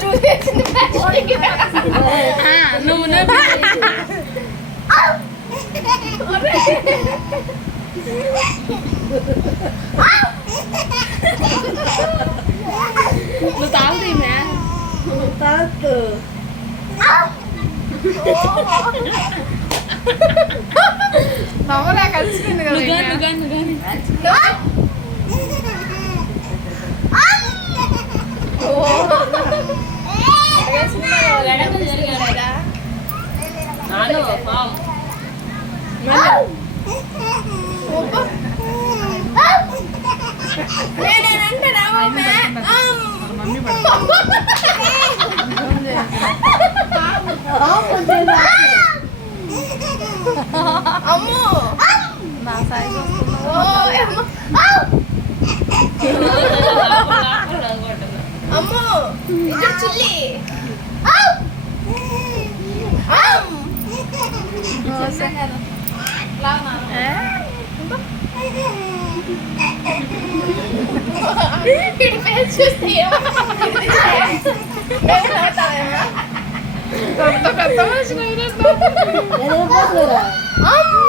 చూపి నువ్వు నువ్వు తాగుతీమే తాగు నవ్వలే కలిసిపోయింది కదా అమ్మో నా సైజ్ అమ్మో ఇది చిల్లి ఇటు ఫేస్ చూస్తే కొత్త కొత్త